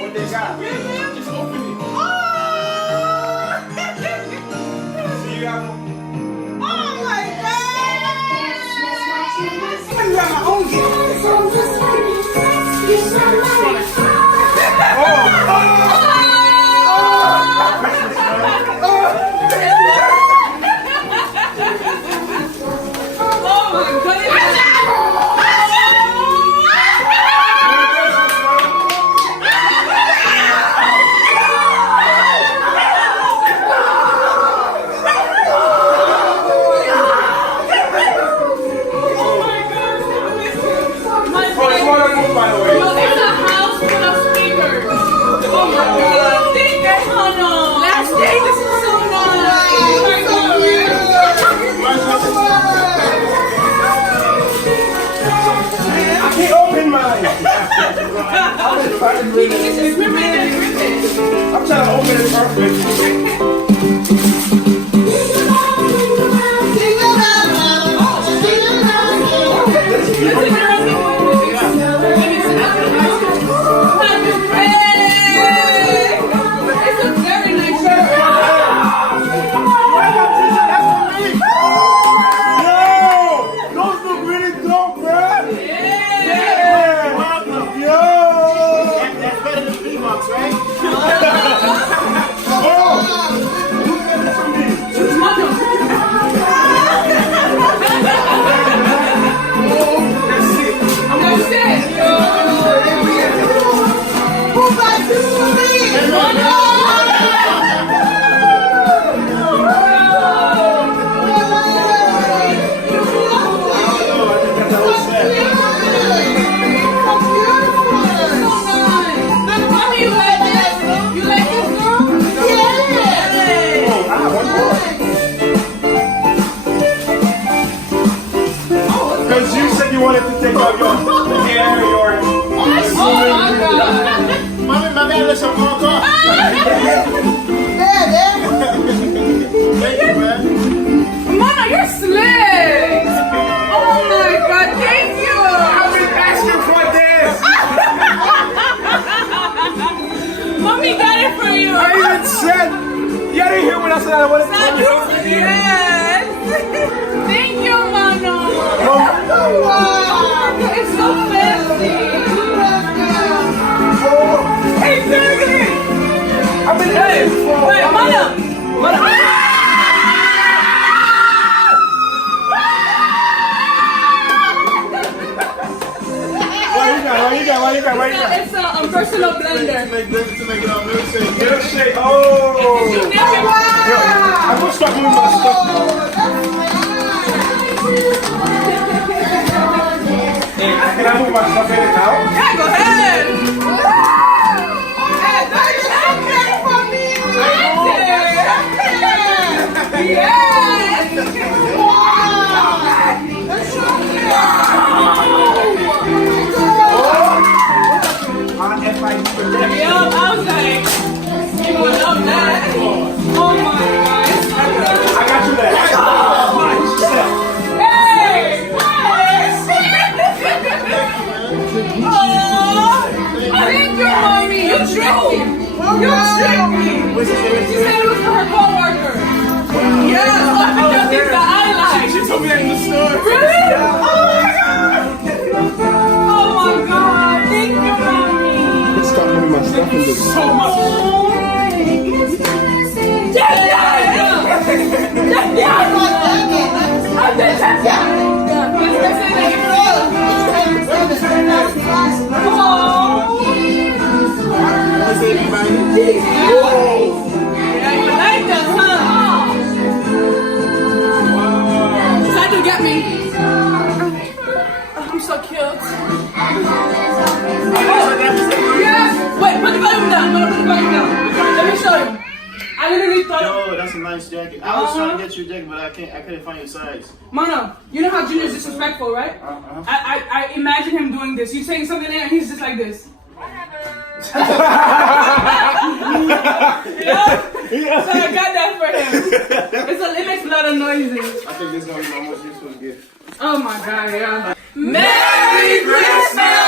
What they got? Just open it. See, you got one. Oh my God! I'm gonna grab my own gift. I'm trying to open it perfect. It's a very nice shirt. Those look really dope, bro. That's better than V-Bucks, right? Because you said you wanted to take out your hair, your... Mommy, my man, let's go. Thank you, man. Mama, you're slick! Oh my God, thank you! I've been asking for this! Mommy got it for you! I even said... You didn't hear when I said I wanted to take you? Yes! Thank you, Mano! Wow! It's so fancy! Hey, Daddy! I've been asking for... Wait, Mano! Mano! What you got? It's a personal blender. To make it all milkshake. Milkshake, oh! I'm gonna start moving my stuff. Hey, can I move my stuff in and out? Yeah, go ahead. Yes! FI Yeah, I was like, you would love that. Oh my God. I got you that. Hey! Oh, thank you, Mommy. You tricked me. You tricked me. She said it was for her co-worker. Yes. nice jacket. I was trying to get you a jacket, but I couldn't find your size. Mono, you know how Junior's disrespectful, right? I imagine him doing this. You saying something there and he's just like this. So I got that for him. It makes a lot of noises. I think this is gonna be my most useful gift. Oh my god, yeah. Merry Christmas!